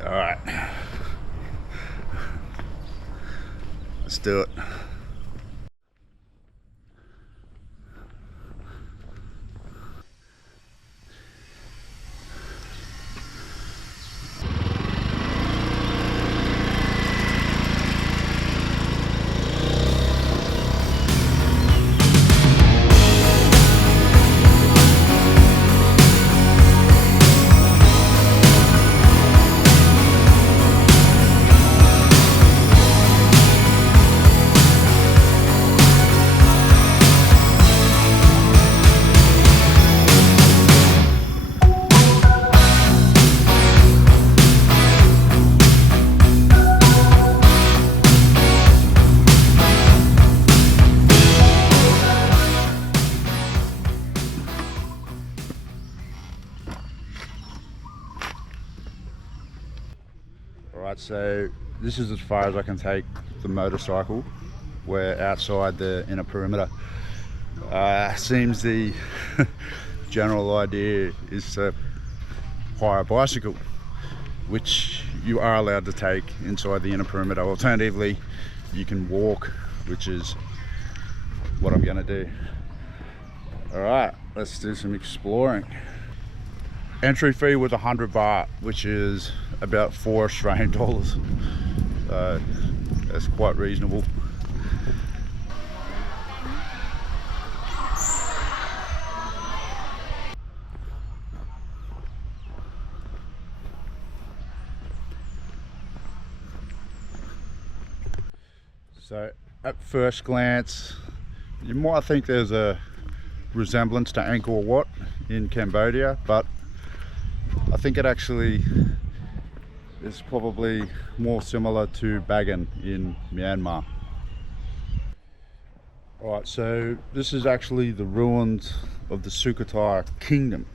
All right, let's do it. Alright, so this is as far as I can take the motorcycle. We're outside the inner perimeter. Seems the general idea is to hire a bicycle, which you are allowed to take inside the inner perimeter. Alternatively, you can walk, which is what I'm gonna do. Alright, let's do some exploring. Entry fee was 100 baht, which is about $4 Australian. So that's quite reasonable. So at first glance, you might think there's a resemblance to Angkor Wat in Cambodia, but I think it actually is probably more similar to Bagan in Myanmar. Alright, so this is actually the ruins of the Sukhothai kingdom,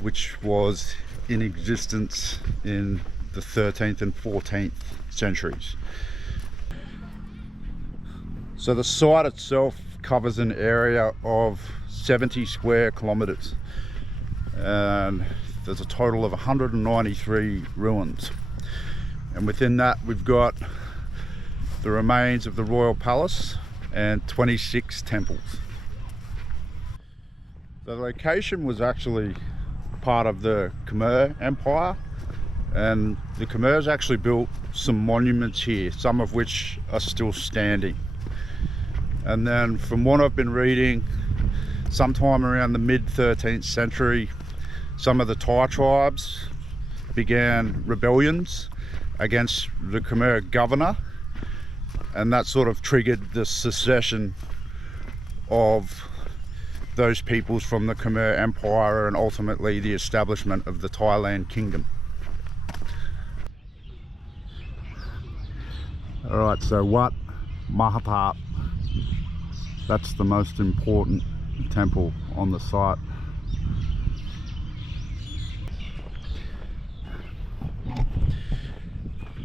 which was in existence in the 13th and 14th centuries. So the site itself covers an area of 70 square kilometers, and there's a total of 193 ruins, and within that we've got the remains of the royal palace and 26 temples. The location was actually part of the Khmer Empire, and the Khmer's actually built some monuments here, some of which are still standing. And then from what I've been reading, sometime around the mid 13th century, some of the Thai tribes began rebellions against the Khmer governor, and that sort of triggered the secession of those peoples from the Khmer Empire and ultimately the establishment of the Thailand kingdom. Alright, so Wat Mahathat, that's the most important temple on the site.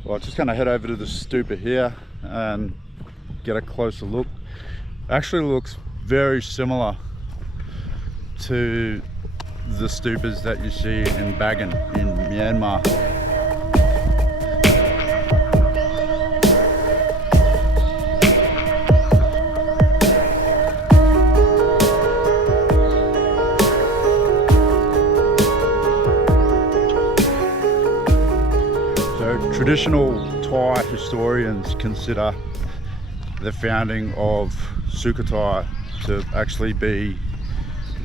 Well, I'm just going to head over to the stupa here and get a closer look. Actually looks very similar to the stupas that you see in Bagan in Myanmar. Traditional Thai historians consider the founding of Sukhothai to actually be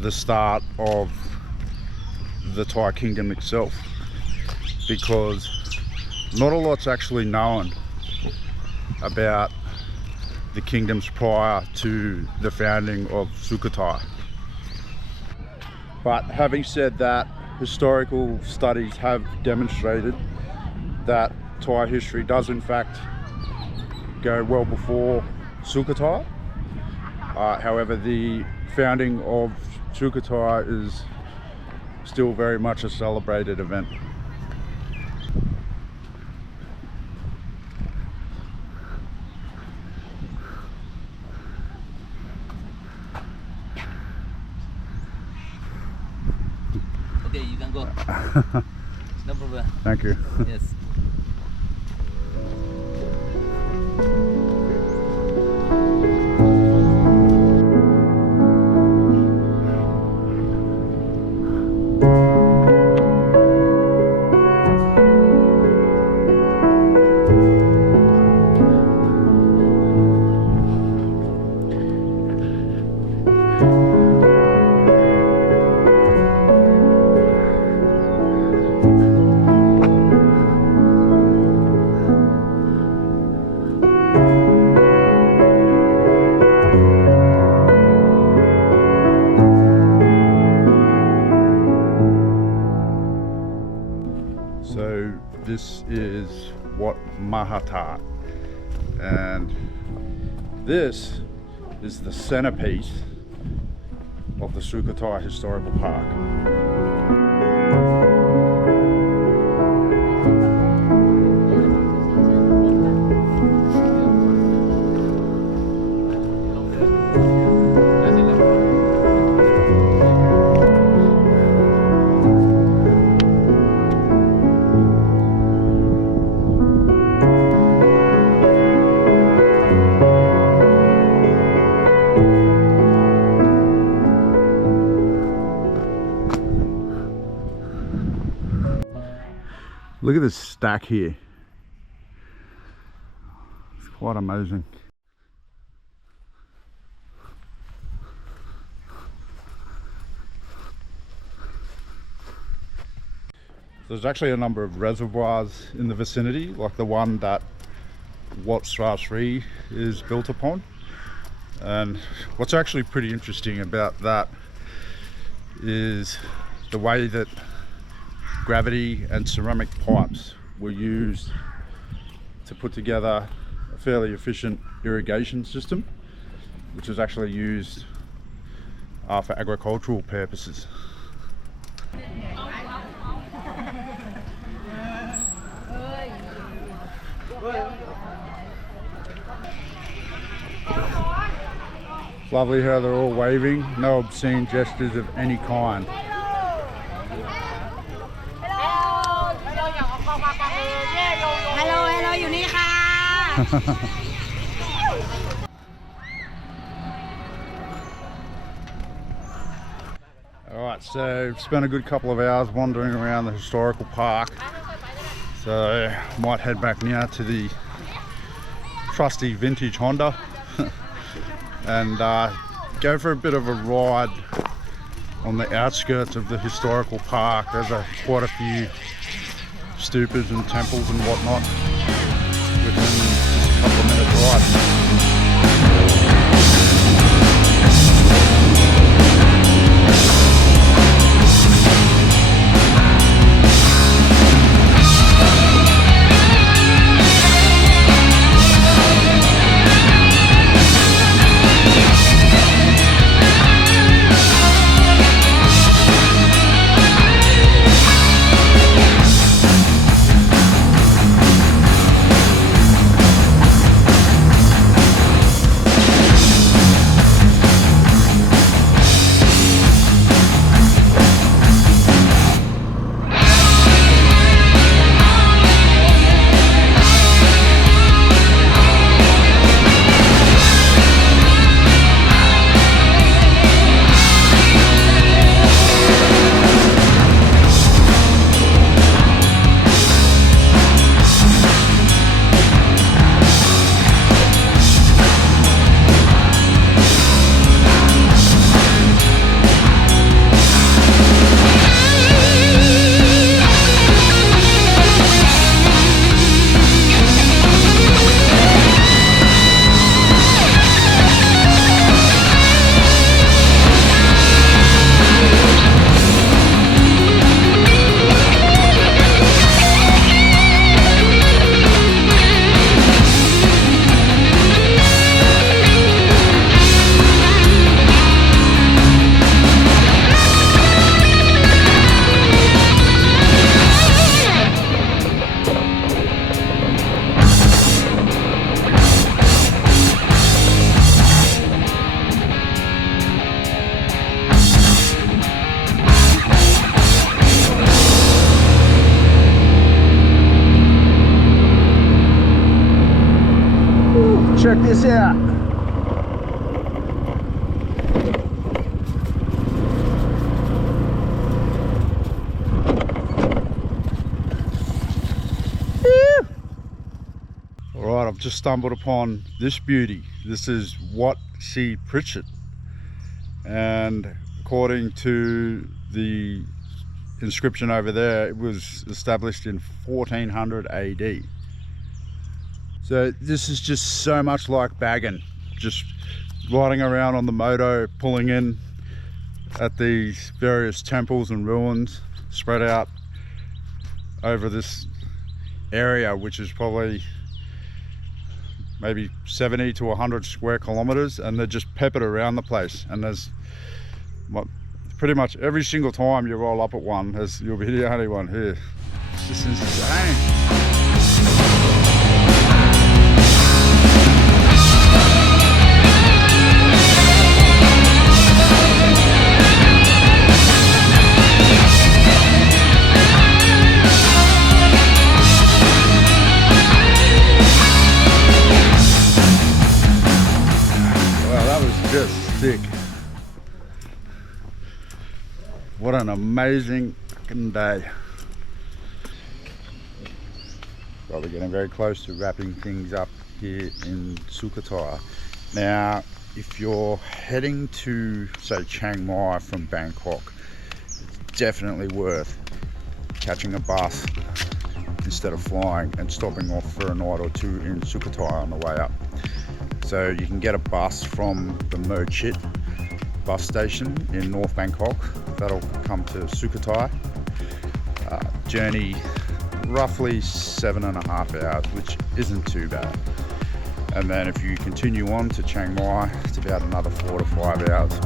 the start of the Thai kingdom itself, because not a lot's actually known about the kingdoms prior to the founding of Sukhothai. But having said that, historical studies have demonstrated that Thai history does in fact go well before Sukhothai. However, the founding of Sukhothai is still very much a celebrated event. Okay, you can go. No problem. over. Thank you. Yes. So this is Wat Mahathat, and this is the centerpiece of the Sukhothai Historical Park. Look at this stack here. It's quite amazing. There's actually a number of reservoirs in the vicinity, like the one that Wat Sra Sri is built upon. And what's actually pretty interesting about that is the way that gravity and ceramic pipes were used to put together a fairly efficient irrigation system, which is actually used for agricultural purposes. It's lovely how they're all waving, no obscene gestures of any kind. Hello,อยู่นี่ค่ะ Alright, so spent a good couple of hours wandering around the historical park, so might head back now to the trusty vintage Honda and go for a bit of a ride on the outskirts of the historical park. There's quite a few stupas and temples and whatnot within just a couple of minutes ride. check this out. Alright, I've just stumbled upon this beauty. This is Wat Si Pritchett, and according to the inscription over there, it was established in 1400 AD. So this is just so much like bagging, just riding around on the moto, pulling in at these various temples and ruins spread out over this area, which is probably maybe 70 to 100 square kilometers, and they're just peppered around the place. And there's pretty much every single time you roll up at one, you'll be the only one here. It's just insane. Just sick. What an amazing fucking day. Well, we're getting very close to wrapping things up here in Sukhothai. Now, if you're heading to, say, Chiang Mai from Bangkok, it's definitely worth catching a bus instead of flying and stopping off for a night or two in Sukhothai on the way up. So you can get a bus from the Mo Chit bus station in North Bangkok. That'll come to Sukhothai. Journey roughly 7.5 hours, which isn't too bad. And then if you continue on to Chiang Mai, it's about another 4 to 5 hours.